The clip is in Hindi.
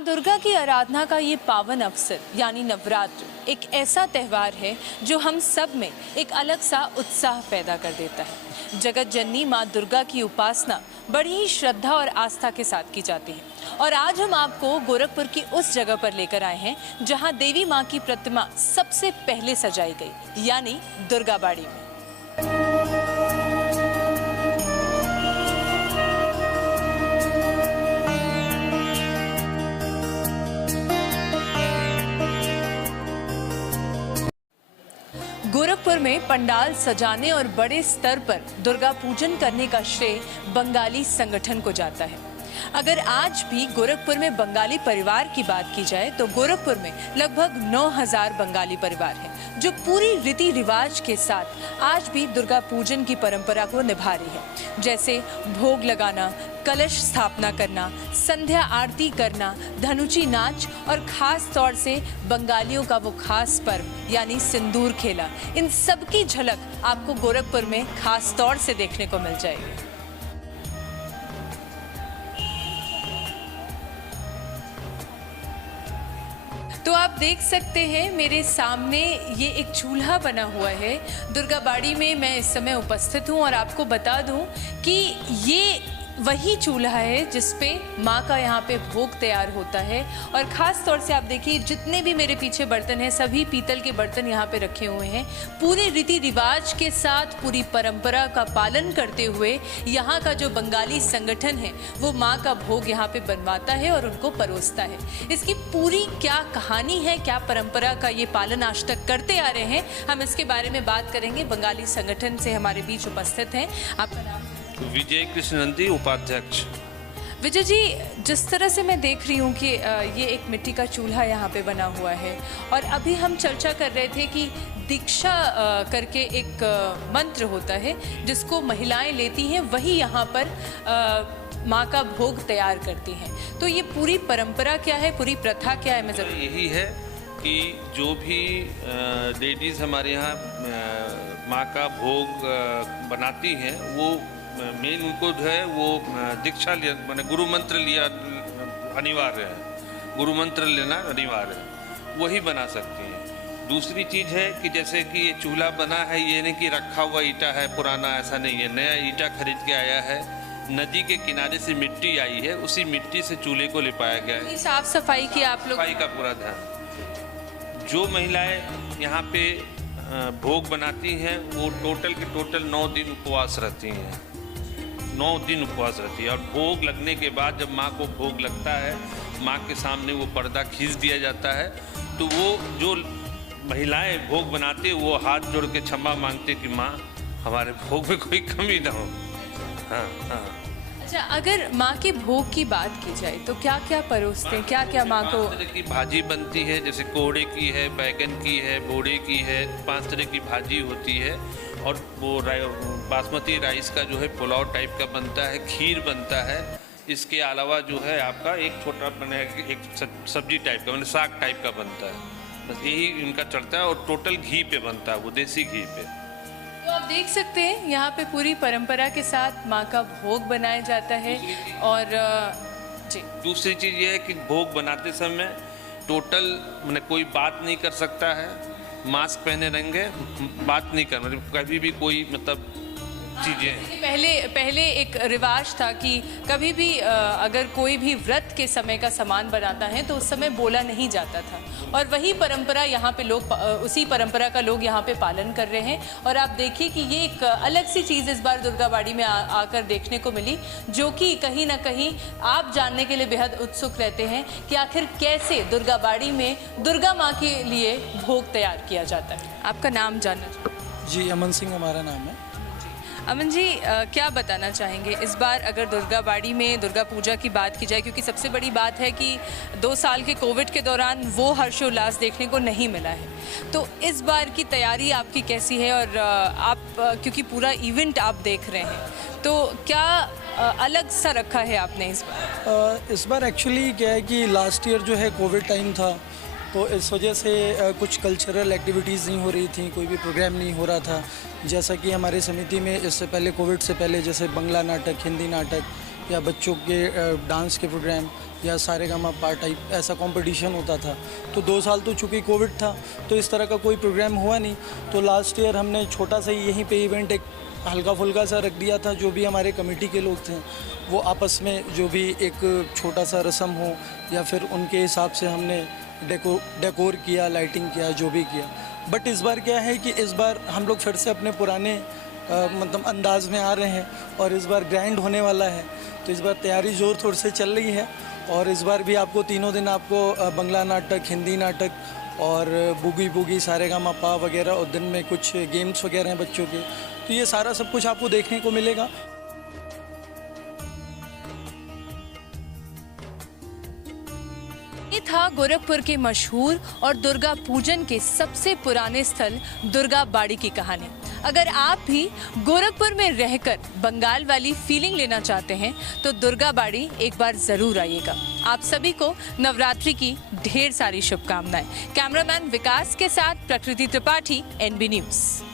माँ दुर्गा की आराधना का ये पावन अवसर यानी नवरात्र एक ऐसा त्यौहार है जो हम सब में एक अलग सा उत्साह पैदा कर देता है। जगत जननी माँ दुर्गा की उपासना बड़ी ही श्रद्धा और आस्था के साथ की जाती है और आज हम आपको गोरखपुर की उस जगह पर लेकर आए हैं जहाँ देवी माँ की प्रतिमा सबसे पहले सजाई गई यानी दुर्गाबाड़ी में। गोरखपुर में पंडाल सजाने और बड़े स्तर पर दुर्गा पूजन करने का श्रेय बंगाली संगठन को जाता है। अगर आज भी गोरखपुर में बंगाली परिवार की बात की जाए तो गोरखपुर में लगभग 9000 बंगाली परिवार हैं जो पूरी रीति रिवाज के साथ आज भी दुर्गा पूजन की परंपरा को निभा रही है। जैसे भोग लगाना, कलश स्थापना करना, संध्या आरती करना, धनुची नाच और खास तौर से बंगालियों का वो खास पर्व यानी सिंदूर खेला, इन सब की झलक आपको गोरखपुर में खास तौर से देखने को मिल जाएगी। तो आप देख सकते हैं मेरे सामने ये एक चूल्हा बना हुआ है। दुर्गाबाड़ी में मैं इस समय उपस्थित हूँ और आपको बता दूँ कि ये वही चूल्हा है जिस पे माँ का यहाँ पे भोग तैयार होता है। और ख़ास तौर से आप देखिए जितने भी मेरे पीछे बर्तन हैं सभी पीतल के बर्तन यहाँ पे रखे हुए हैं। पूरे रीति रिवाज के साथ पूरी परंपरा का पालन करते हुए यहाँ का जो बंगाली संगठन है वो माँ का भोग यहाँ पे बनवाता है और उनको परोसता है। इसकी पूरी क्या कहानी है, क्या परंपरा का ये पालन आज तक करते आ रहे हैं, हम इसके बारे में बात करेंगे। बंगाली संगठन से हमारे बीच उपस्थित हैं। आपका नाम? विजय कृष्ण नंदी, उपाध्यक्ष। विजय जी, जिस तरह से मैं देख रही हूँ कि ये एक मिट्टी का चूल्हा यहाँ पे बना हुआ है और अभी हम चर्चा कर रहे थे कि दीक्षा करके एक मंत्र होता है जिसको महिलाएं लेती हैं, वही यहाँ पर माँ का भोग तैयार करती हैं। तो ये पूरी परंपरा क्या है, पूरी प्रथा क्या है? मैं जरूर यही है कि जो भी लेडीज़ हमारे यहाँ माँ का भोग बनाती हैं वो मेन उनको जो है वो दीक्षा लिया, मैंने गुरु मंत्र लिया अनिवार्य है, गुरु मंत्र लेना अनिवार्य है, वही बना सकती हैं। दूसरी चीज़ है कि जैसे कि ये चूल्हा बना है, ये नहीं कि रखा हुआ ईटा है पुराना, ऐसा नहीं है, नया ईटा खरीद के आया है। नदी के किनारे से मिट्टी आई है, उसी मिट्टी से चूल्हे को लिपाया गया है। साफ सफाई की आप लोग? सफाई का पूरा ध्यान। जो महिलाएं यहाँ पे भोग बनाती हैं वो टोटल के टोटल 9 दिन उपवास रहती हैं, 9 दिन उपवास रहती है। और भोग लगने के बाद जब माँ को भोग लगता है, माँ के सामने वो पर्दा खींच दिया जाता है, तो वो जो महिलाएं भोग बनाते वो हाथ जोड़ के क्षमा मांगते कि माँ हमारे भोग में कोई कमी ना हो। हाँ हाँ। अच्छा, अगर माँ के भोग की बात की जाए तो क्या क्या परोसते हैं, क्या क्या माँ को? 5 तरह की भाजी बनती है, जैसे कोहड़े की है, बैगन की है, बोड़े की है, 5 तरह की भाजी होती है। और वो बासमती राइस का जो है पुलाव टाइप का बनता है, खीर बनता है। इसके अलावा जो है आपका एक छोटा बने एक सब्जी टाइप का, मतलब साग टाइप का बनता है। बस यही इनका चलता है और टोटल घी पे बनता है, वो देसी घी पे। तो आप देख सकते हैं यहाँ पे पूरी परंपरा के साथ माँ का भोग बनाया जाता है। और जी, दूसरी चीज़ ये है कि भोग बनाते समय टोटल मैंने कोई बात नहीं कर सकता है, मास्क पहने रहेंगे, बात नहीं कर, मतलब कभी भी कोई मतलब चीज़ें। पहले एक रिवाज था कि कभी भी अगर कोई भी व्रत के समय का सामान बनाता है तो उस समय बोला नहीं जाता था और वही परंपरा यहाँ पे लोग, उसी परंपरा का लोग यहाँ पे पालन कर रहे हैं। और आप देखिए कि ये एक अलग सी चीज़ इस बार दुर्गाबाड़ी में आकर देखने को मिली, जो कि कहीं ना कहीं आप जानने के लिए बेहद उत्सुक रहते हैं कि आखिर कैसे दुर्गाबाड़ी में दुर्गा माँ के लिए भोग तैयार किया जाता है। आपका नाम जानना चाहिए? जी, अमन सिंह हमारा नाम है। अमन जी, क्या बताना चाहेंगे इस बार अगर दुर्गाबाड़ी में दुर्गा पूजा की बात की जाए, क्योंकि सबसे बड़ी बात है कि 2 साल के कोविड के दौरान वो हर्षोल्लास देखने को नहीं मिला है, तो इस बार की तैयारी आपकी कैसी है? और आप क्योंकि पूरा इवेंट आप देख रहे हैं तो क्या अलग सा रखा है आपने इस बार? इस बार एक्चुअली क्या है कि लास्ट ईयर जो है कोविड टाइम था, तो इस वजह से कुछ कल्चरल एक्टिविटीज़ नहीं हो रही थी, कोई भी प्रोग्राम नहीं हो रहा था। जैसा कि हमारी समिति में इससे पहले कोविड से पहले जैसे बंगला नाटक, हिंदी नाटक, या बच्चों के डांस के प्रोग्राम या सारेगामापा टाइप ऐसा कंपटीशन होता था। तो 2 साल तो चूँकि कोविड था तो इस तरह का कोई प्रोग्राम हुआ नहीं। तो लास्ट ईयर हमने छोटा सा यहीं पे इवेंट एक हल्का फुल्का सा रख दिया था। जो भी हमारे कमेटी के लोग थे वो आपस में जो भी एक छोटा सा रस्म हो या फिर उनके हिसाब से हमने डेकोर किया, लाइटिंग किया, जो भी किया। बट इस बार क्या है कि इस बार हम लोग फिर से अपने पुराने मतलब अंदाज में आ रहे हैं और इस बार ग्रैंड होने वाला है। तो इस बार तैयारी ज़ोर तोड़ से चल रही है और इस बार भी आपको तीनों दिन आपको बंगला नाटक, हिंदी नाटक और बुगी बुगी, सारेगामापा वगैरह, और दिन में कुछ गेम्स वगैरह हैं बच्चों के। तो ये सारा सब कुछ आपको देखने को मिलेगा। ये था गोरखपुर के मशहूर और दुर्गा पूजन के सबसे पुराने स्थल दुर्गा बाड़ी की कहानी। अगर आप भी गोरखपुर में रहकर बंगाल वाली फीलिंग लेना चाहते हैं तो दुर्गा बाड़ी एक बार जरूर आइएगा। आप सभी को नवरात्रि की ढेर सारी शुभकामनाएं। कैमरामैन विकास के साथ प्रकृति त्रिपाठी, NB न्यूज़।